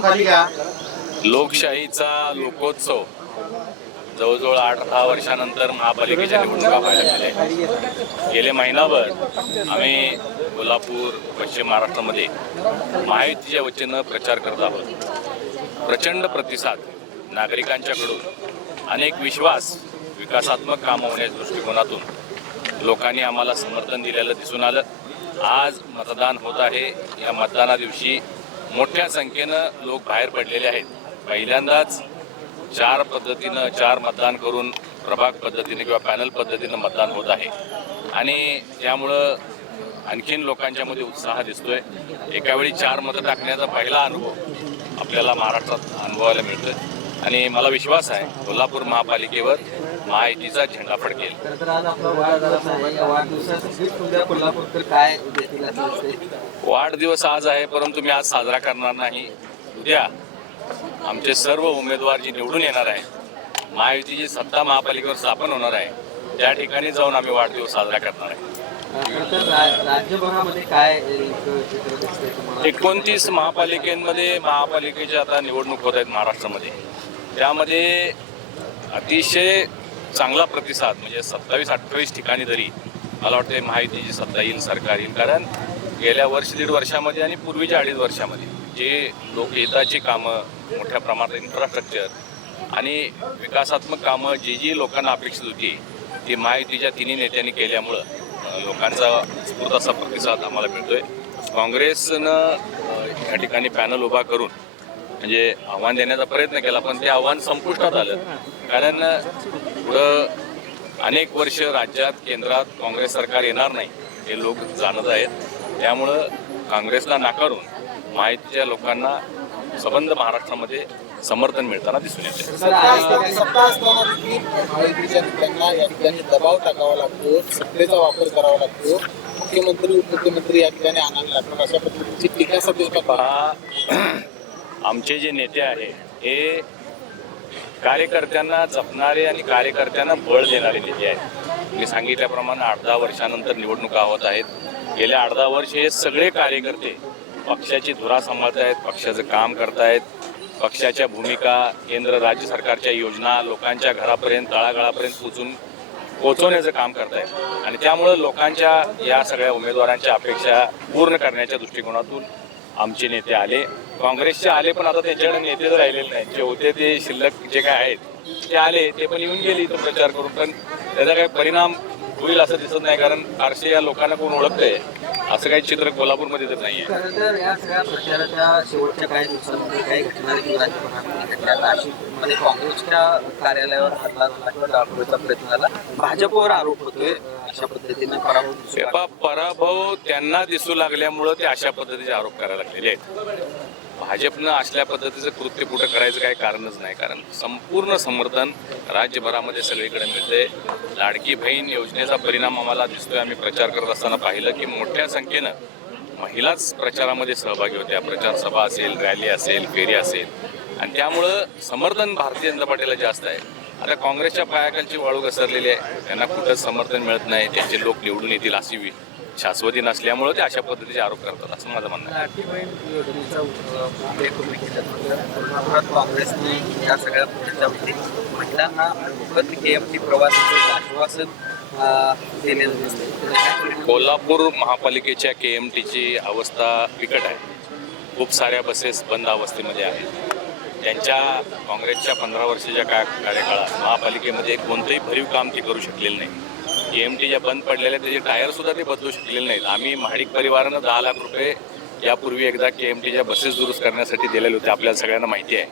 महानगरपालिका लोकशाहीचा लोकोत्सव जवळजवळ 8-10 वर्षानंतर महापालिकेच्या निवडणुका व्हायला गेल्या। गेले महिनाभर आम्ही कोल्हापूर पश्चिम महाराष्ट्रामध्ये महायुतीच्या वतीनं प्रचार करत आहोत। प्रचंड प्रतिसाद नागरिकांच्याकडून, अनेक विश्वास, विकासात्मक कामं होण्याच्या दृष्टिकोनातून लोकांनी आम्हाला समर्थन दिलेलं दिसून आलं। आज मतदान होत आहे। या मतदाना दिवशी मोठ्या संख्येनं लोक बाहेर पडलेले आहेत। पहिल्यांदाच 4 पद्धतीनं 4 मतदान करून प्रभाग पद्धतीने किंवा पॅनल पद्धतीनं मतदान होत आहे आणि त्यामुळं आणखीन लोकांच्यामध्ये उत्साह दिसतोय। एकावेळी 4 मतं टाकण्याचा पहिला अनुभव आपल्याला महाराष्ट्रात अनुभवायला मिळतोय आणि मला विश्वास आहे कोल्हापूर महापालिकेवर महायुतीचा झेंडा फडकेल। वाढदिवस आज आहे, परंतु मी आज साजरा करणार नाही। उद्या आमचे सर्व उमेदवार जे निवडून येणार आहे, महायुतीची सत्ता महापालिकेवर स्थापन होणार आहे, त्या ठिकाणी जाऊन आम्ही वाढदिवस साजरा करणार आहे। राज्यभरामध्ये काय 29 महापालिकेमध्ये महापालिकेच्या आता निवडणूक होत आहेत महाराष्ट्रामध्ये। त्यामध्ये अतिशय चांगला प्रतिसाद म्हणजे 27-28 ठिकाणी तरी मला वाटतं महायुतीची सत्ता येईल, सरकार येईल। कारण गेल्या वर्ष-दीड वर्षामध्ये आणि पूर्वीच्या 2.5 वर्षामध्ये जे लोकहिताची कामं, मोठ्या प्रमाणात इन्फ्रास्ट्रक्चर आणि विकासात्मक कामं जी लोकांना अपेक्षित होती ती महायुतीच्या तिन्ही नेत्यांनी केल्यामुळं लोकांचा उत्स्फूर्त असा प्रतिसाद आम्हाला मिळतोय। काँग्रेसनं या ठिकाणी पॅनल उभा करून म्हणजे आव्हान देण्याचा प्रयत्न केला, पण ते आव्हान संपुष्टात आलं। कारण पुढं अनेक वर्ष राज्यात केंद्रात काँग्रेस सरकार येणार नाही हे लोक जाणत आहेत। त्यामुळं काँग्रेसला नाकारून महायुतीच्या लोकांना संबंध महाराष्ट्रामध्ये समर्थन मिळताना दिसून येते। सत्ता असताना महायुतीच्या नेत्यांना या ठिकाणी दबाव टाकावा लागतो, सत्तेचा वापर करावा लागतो, मुख्यमंत्री उपमुख्यमंत्री या ठिकाणी आणायला लागतात, अशा पद्धतीची टीका सध्या पहा। आमचे जे नेते आहे हे कार्यकर्त्यांना जपणारे आणि कार्यकर्त्यांना बळ देणारे नेते आहेत। मी सांगितल्याप्रमाणे 8-10 वर्षानंतर निवडणुका होत आहेत। गेले 8-10 वर्ष हे सगळे कार्यकर्ते पक्षाची धुरा सांभाळत आहेत, पक्षाचं काम करतायत, पक्षाच्या भूमिका, केंद्र राज्य सरकारच्या योजना लोकांच्या घरापर्यंत, तळागाळापर्यंत पोहोचवण्याचं काम करतायत आणि त्यामुळं लोकांच्या या सगळ्या उमेदवारांच्या अपेक्षा पूर्ण करण्याच्या दृष्टिकोनातून आमचे नेते आले। काँग्रेसचे आले, पण आता त्यांच्याकडे नेते राहिलेले नाहीत। जे होते ते शिल्लक जे काय आहेत ते आले, ते पण येऊन गेले इथं प्रचार करून, पण त्याचा काही परिणाम होईल असं दिसत नाही। कारण फारसे या लोकांना कोण ओळखतंय असं काही चित्र कोल्हापूरमध्ये तर नाहीये। खरं तर या सगळ्या प्रचाराच्या शेवटच्या काही दिवसांमध्ये काही घटना नाशिकमध्ये काँग्रेसच्या कार्यालयावर हल्ला दाखवण्याचा प्रयत्न झाला, भाजपवर आरोप होतोय अशा पद्धतीने पराभव त्यांना दिसू लागल्यामुळं ते अशा पद्धतीचे आरोप करायला लागलेले आहेत। भाजपनं असल्या पद्धतीचं कृत्य कुठं करायचं काही कारणच नाही। कारण संपूर्ण समर्थन राज्यभरामध्ये सगळीकडे मिळते। लाडकी बहीण योजनेचा परिणाम आम्हाला दिसतोय। आम्ही प्रचार करत असताना पाहिलं की मोठ्या संख्येनं महिलाच प्रचारामध्ये सहभागी होत्या। प्रचार सभा असेल, रॅली असेल, फेरी असेल आणि त्यामुळं समर्थन भारतीय जनता पार्टीला जास्त आहे। आता काँग्रेसच्या पायाखालची वाळू घसरलेली आहे, त्यांना कुठंच समर्थन मिळत नाही, त्यांचे लोक निवडून येतील अशी शाश्वती नसल्यामुळे ते अशा पद्धतीचे आरोप करतात असं माझं म्हणणं आहे। काँग्रेसने या सगळ्या महिलांना मोफत KMT प्रवासाचं आश्वासन दिलेलं दिसतं। कोल्हापूर महापालिकेच्या KMTची अवस्था बिकट आहे। खूप साऱ्या बसेस बंद अवस्थेमध्ये आहेत। त्यांच्या काँग्रेसच्या 15 वर्षाच्या कार्यकाळात महापालिकेमध्ये कोणतंही भरीव काम ते करू शकलेलं नाही। KMT ज्या बंद पडलेल्या त्याचे टायरसुद्धा ते बदलू शकलेले नाहीत। आम्ही महाडिक परिवारानं 10 लाख रुपये यापूर्वी एकदा KMTच्या बसेस दुरुस्त करण्यासाठी दिलेले होते, आपल्याला सगळ्यांना माहिती आहे।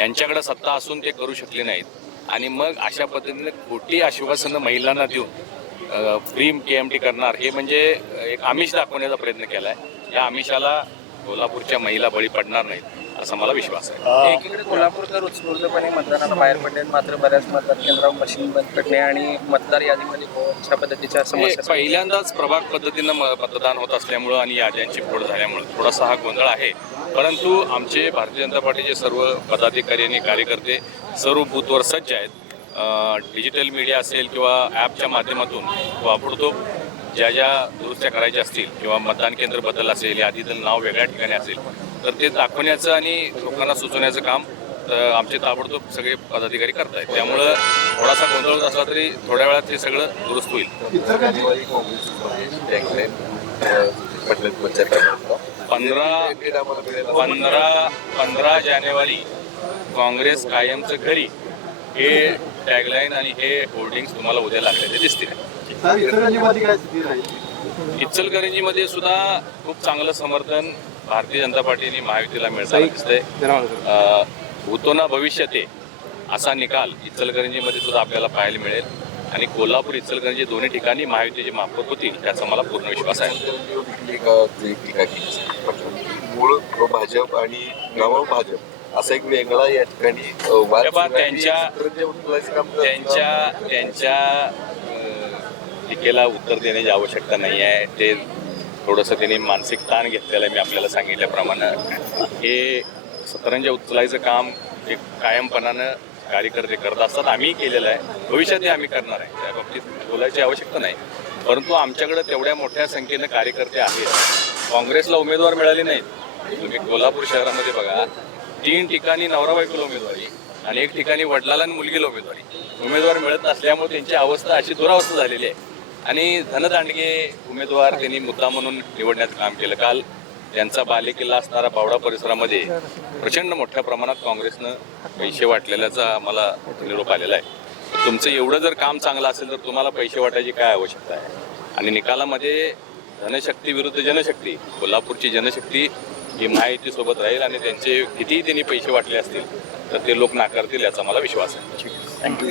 यांच्याकडे सत्ता असून ते करू शकले नाहीत आणि मग अशा पद्धतीने खोटी आश्वासनं महिलांना देऊन फ्री KMT करणार हे म्हणजे एक आमिष दाखवण्याचा प्रयत्न केला आहे। या आमिषाला कोल्हापूरच्या महिला बळी पडणार नाहीत असा मला विश्वास आहे। एकीकडे कोल्हापूरकर उत्स्फूर्तपणे मतदानाला बाहेर पडले, मात्र बऱ्याच मतदान केंद्रावर मशीन बंद पडणे आणि मतदार यादीमध्ये अशा पद्धतीच्या समस्या पहिल्यांदाच प्रभाग पद्धतीनं मतदान होत असल्यामुळं आणि याद्यांची फोड झाल्यामुळं थोडासा हा गोंधळ आहे। परंतु आमचे भारतीय जनता पार्टीचे सर्व पदाधिकारी आणि कार्यकर्ते सर्व बूथवर सज्ज आहेत। डिजिटल मीडिया असेल किंवा ॲपच्या माध्यमातून ताबडतोब ज्या दुरुस्त्या करायच्या असतील किंवा मतदान केंद्र बदल असेल, यादीतील नाव वेगळ्या ठिकाणी असेल तर ते दाखवण्याचं आणि लोकांना सुचवण्याचं काम आमचे ताबडतोब सगळे पदाधिकारी करतायत. त्यामुळं थोडासा गोंधळ असला तरी थोड्या वेळात ते सगळं दुरुस्त होईल. 15 जानेवारी काँग्रेस कायमचं घरी हे टॅगलाईन आणि हे होर्डिंग्स तुम्हाला उद्या लागलेले दिसतील. इचलकरंजीमध्ये सुद्धा खूप चांगलं समर्थन भारतीय जनता पार्टीने महायुतीला मिळताना दिसतंय. होतो ना भविष्यात असा निकाल इचलकरंजीमध्ये सुद्धा आपल्याला पाहायला मिळेल आणि कोल्हापूर इचलकरंजी दोन्ही ठिकाणी महायुतीचे माफक होतील याचा मला पूर्ण विश्वास आहे. मूळ भाजप आणि नव भाजप असा एक वेगळा या ठिकाणी वाद त्यांच्या टीकेला उत्तर देण्याची आवश्यकता नाही आहे. ते थोडंसं त्यांनी मानसिक ताण घेतलेलं आहे. मी आपल्याला सांगितल्याप्रमाणे हे सतरंजा उचलायचं काम हे कायमपणानं कार्यकर्ते करत असतात. आम्ही केलेलं आहे, भविष्यातही आम्ही करणार आहे. त्या बाबतीत बोलायची आवश्यकता नाही. परंतु आमच्याकडे तेवढ्या मोठ्या संख्येनं कार्यकर्ते आहेत. काँग्रेसला उमेदवार मिळाले नाहीत. तुम्ही कोल्हापूर शहरामध्ये बघा, 3 ठिकाणी नवरा बायकोला उमेदवारी आणि 1 ठिकाणी वडिलाला आणि मुलगीला उमेदवार मिळत नसल्यामुळे त्यांची अवस्था अशी दुरावस्था झालेली आहे. आणि धनदांडगे उमेदवार त्यांनी मुद्दा म्हणून निवडण्याचं काम केलं. काल त्यांचा बालेकिल्ला असणारा बावडा परिसरामध्ये प्रचंड मोठ्या प्रमाणात काँग्रेसनं पैसे वाटलेल्याचा मला निरोप आलेला आहे. तुमचं एवढं जर काम चांगलं असेल तर तुम्हाला पैसे वाटायची काय आवश्यकता आहे? आणि निकालामध्ये धनशक्ती विरुद्ध जनशक्ती, कोल्हापूरची जनशक्ती ही महायुतीसोबत राहील आणि त्यांचे कितीही त्यांनी पैसे वाटले असतील तर ते लोक नाकारतील याचा मला विश्वास आहे. थँक्यू.